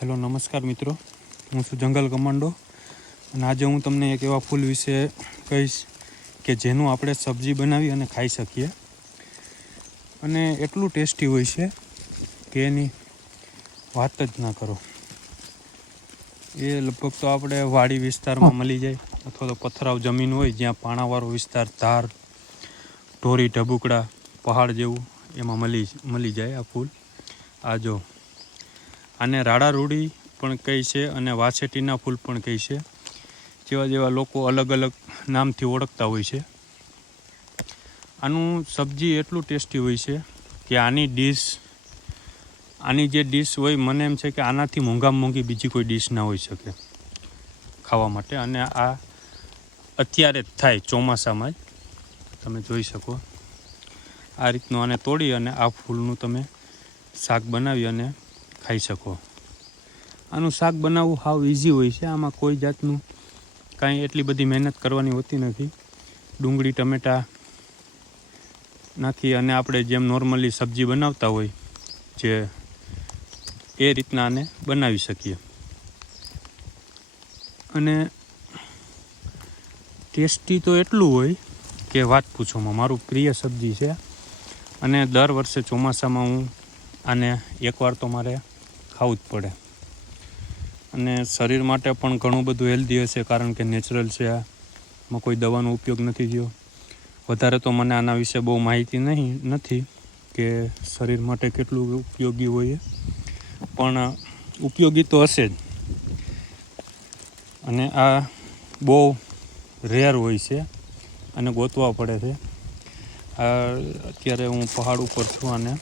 Hello નમસ્કાર મિત્રો, હું છું જંગલ કમાન્ડો અને આજે હું તમને એક એવા ફૂલ વિશે કહીશ કે જેનું આપણે સબ્જી બનાવી અને ખાઈ શકીએ અને એટલું ટેસ્ટી હોય છે કે એની વાત જ ના કરો. એ લગભગ તો આપણે વાડી વિસ્તારમાં મળી જાય અથવા તો પથરાવ જમીન હોય જ્યાં પાણાવાળો વિસ્તાર, ધાર, ઢોરી, ઢબુકડા, પહાડ જેવું એમાં મળી જાય આ ફૂલ. આ જો આને રાડા રૂડી પણ કહે છે અને વાસેટીના ફૂલ પણ કહે છે. જેવા જેવા લોકો અલગ અલગ નામથી ઓળખતા હોય છે. આનું સબ્જી એટલું ટેસ્ટી હોય છે કે આની જે ડીશ હોય, મને એમ છે કે આનાથી મોંઘી બીજી કોઈ ડીશ ના હોઈ શકે ખાવા માટે. અને આ અત્યારે જ થાય ચોમાસામાં જ, તમે જોઈ શકો આ રીતનું આને તોડી અને આ ફૂલનું તમે શાક બનાવી અને ખાઈ શકો. આનું શાક બનાવવું સાવ ઇઝી હોય છે. આમાં કોઈ જાતનું કાંઈ એટલી બધી મહેનત કરવાની હોતી નથી. ડુંગળી ટમેટાં નાખી અને આપણે જેમ નોર્મલી સબ્જી બનાવતા હોય જે એ રીતના આને બનાવી શકીએ. અને ટેસ્ટી તો એટલું હોય કે વાત પૂછોમાં. મારું પ્રિય સબ્જી છે અને દર વર્ષે ચોમાસામાં હું આને એકવાર તો મારે ખાવું જ પડે. અને શરીર માટે પણ ઘણું બધું હેલ્ધી હશે કારણ કે નેચરલ છે. આમાં કોઈ દવાનો ઉપયોગ નથી થયો. વધારે તો મને આના વિશે બહુ માહિતી નથી કે શરીર માટે કેટલું ઉપયોગી હોય, પણ ઉપયોગી તો હશે જ. અને આ બહુ રેર હોય છે અને ગોતવા પડે છે. અત્યારે હું પહાડ ઉપર છું અને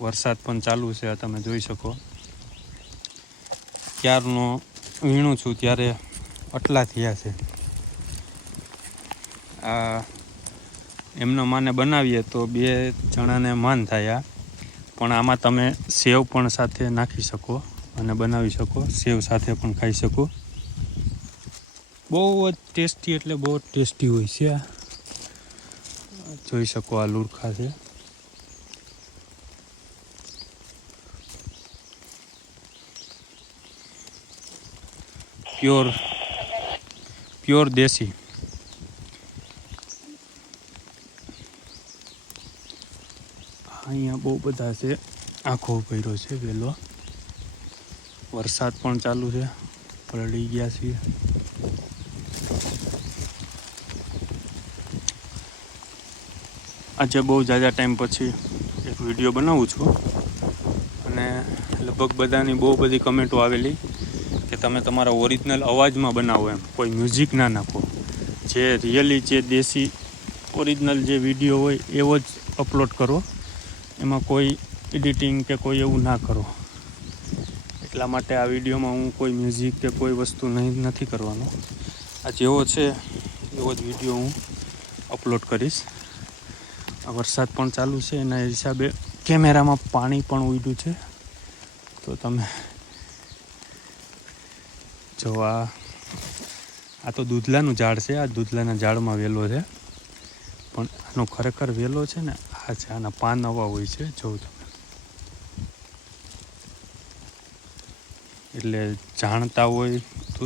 વરસાદ પણ ચાલુ છે, તમે જોઈ શકો. ક્યારનો વીણું છું ત્યારે આટલા થયા છે. આ એમનો માને બનાવીએ તો 2 જણાને માન થાય. પણ આમાં તમે સેવ પણ સાથે નાખી શકો અને બનાવી શકો. સેવ સાથે પણ ખાઈ શકો. બહુ જ ટેસ્ટી, એટલે બહુ જ ટેસ્ટી હોય છે. જોઈ શકો આ લુરખા છે. પ્યોર દેશી. અહીંયા બહુ બધા છે. આખો ભર્યો છે વેલો. વરસાદ પણ ચાલુ છે, પલળી ગયા છીએ. આજે બહુ ઝાઝા ટાઈમ પછી એક વિડીયો બનાવું છું અને લગભગ બધાની બહુ બધી કમેન્ટો આવેલી કે તમે તમારા ઓરિજિનલ અવાજમાં બનાવો, એમ કોઈ મ્યુઝિક ના નાખો. જે રિયલી જે દેશી ઓરિજિનલ જે વિડીયો હોય એવો જ અપલોડ કરો. એમાં કોઈ એડિટિંગ કે કોઈ એવું ના કરો. એટલા માટે આ વિડીયોમાં હું કોઈ મ્યુઝિક કે કોઈ વસ્તુ નથી કરવાનો. આ જેવો છે એવો જ વિડીયો હું અપલોડ કરીશ. આ વરસાદ પણ ચાલુ છે, એના હિસાબે કેમેરામાં પાણી પણ ઉડ્યું છે. તો તમે જો આ તો દૂધલાનું ઝાડ છે. આ દૂધલાના ઝાડમાં વેલો છે, પણ આનો ખરેખર વેલો છે ને આ છે. આના પાન આવા હોય છે, જોઉં તમે. એટલે જાણતા હોય તો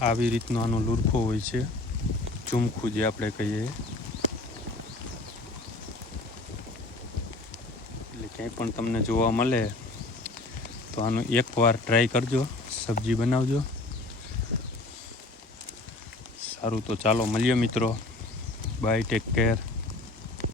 આવી રીતનો આનો લુરખો હોય છે, ઝુમખું જે આપણે કહીએ. એટલે ક્યાંય પણ તમને જોવા મળે તો આનું એકવાર ટ્રાય કરજો, સબ્જી બનાવજો. સારું, તો ચાલો મળીએ મિત્રો. Bye, take care.